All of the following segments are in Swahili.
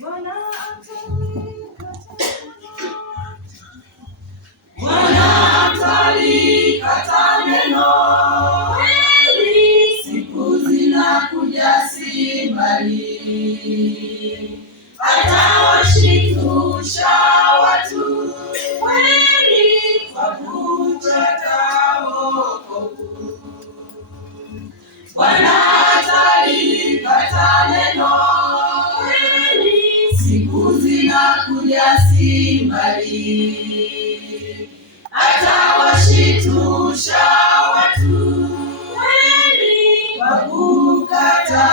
Bwana atalikata neno, siku zinakuja si mbali, atawashtusha watu kweli kwa kutaka wokovu. Bwana atalikata neno, siku zinakuja si mbali, atawashtusha watu kweli kwa kukata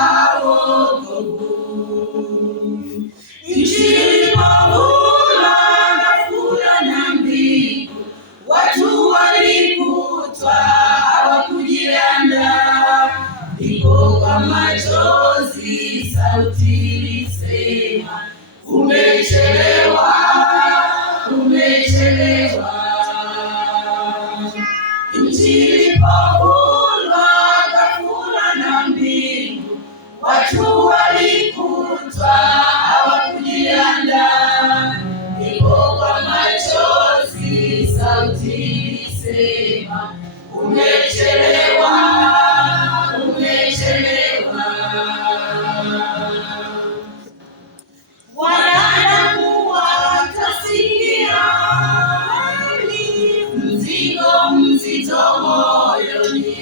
wokovu. Nchi ilipofura ghafula na mbingu, watu walikutwa hawakujiandaa. Ndipo kwa machozi sauti ilisema, umechelewa, umechelewa. Nchi ilipofura ghafula na mbingu, watu walikutwa hawakujiandaa. Ndipo kwa machozi sauti ilisema, umechelewa, umechelewa. Wanadamu watasikia mzigo mzito moyoni,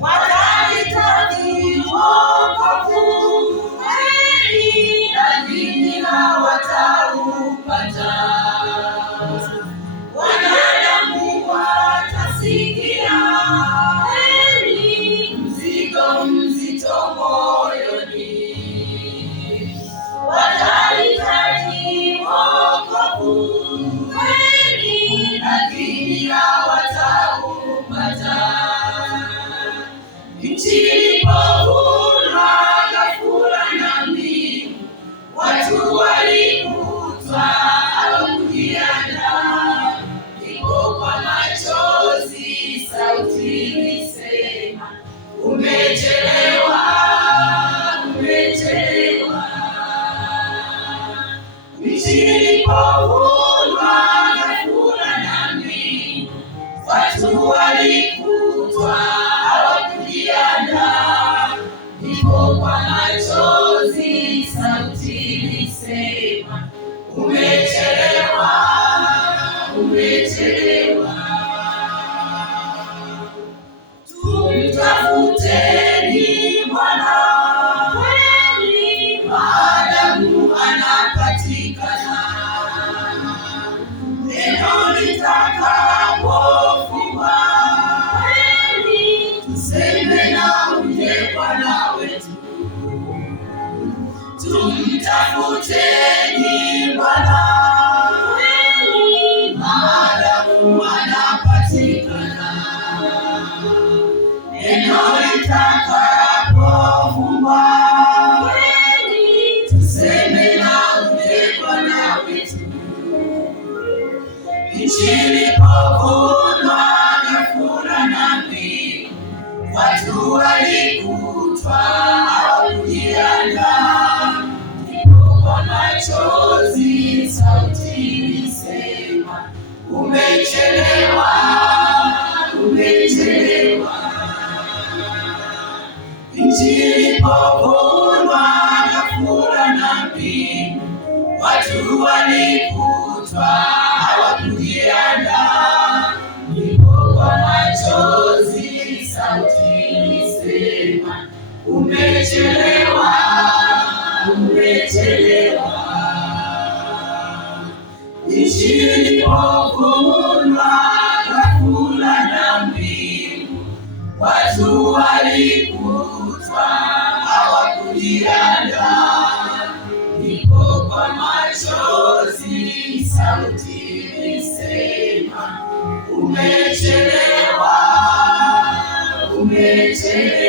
watahitaji wokovu kweli, lakini hawataupata. Wanadamu watasikia mzigo mzito moyoni, watahitaji wokovu kweli, lakini hawataupata. Nchi ilipofura ghafula na mbingu, watu walikutwa hawakujiandaa. Ndipo kwa machozi sauti ilisema, umechelewa, umechelewa. Nchi ilipofura ghafula na mbingu, watu walikutwa hawakujiandaa. Ndipo kwa machozi sauti ilisema, umechelewa, umechelewa. Tumtafuteni Bwana kweli, maadamu anapatikana. Neno litakapofungwa kweli, tuseme na uje Bwana wetu. Tumtafuteni Bwana kweli, maadamu anapatikana. Neno litakapofungwa kweli, tuseme na uje Bwana wetu. Nchi ilipofurwa ghafula na mbingu, watu walikutwa hawakujiandaa. Ndipo kwa machozi sauti ilisema, umechelewa, umechelewa. Nchi ilipofurwa ghafula na mbingu, watu walikutwa hawakujiandaa. Ndipo kwa machozi sauti ilisema, umechelewa, umechelewa. Nchi ilipofurwa ghafula na mbingu, watu walikutwa hawakujiandaa. Ndipo kwa machozi sauti ilisema, umechelewa, umechelewa.